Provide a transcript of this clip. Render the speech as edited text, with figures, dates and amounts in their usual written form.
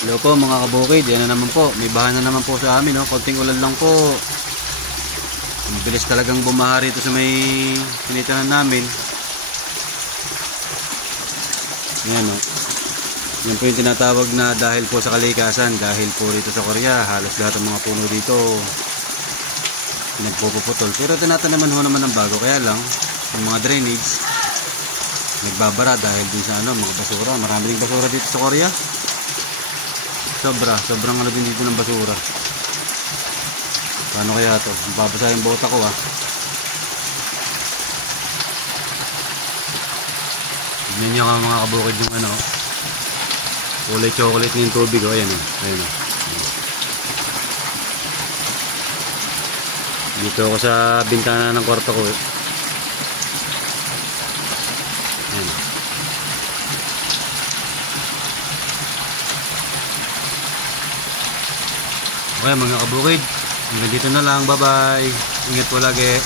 Hello po mga kabukid, yan na naman po. May baha na naman po sa amin, no? Konting ulan lang po. Ang bilis talagang bumaha rito sa may pinitanan namin. Yan, no? Yan po yung tinatawag na dahil po sa kalikasan. Dahil po rito sa Korea, halos lahat ng mga puno dito nagpuputol. Pero tinatanaman ho naman ng bago. Kaya lang, yung mga drainage nagbabara dahil din sa mga basura. Marami ding basura dito sa Korea. Sobrang ano din dito ng basura. Paano kaya to? Babasa yung bota ko Tignan nyo mga kabukid yung kulay chocolate ng tubig Ayan Ayan Dito ako sa bintana ng kwarto ko Ayan Okay mga kabukid, hanggang dito na lang. Bye bye. Ingat po lagi.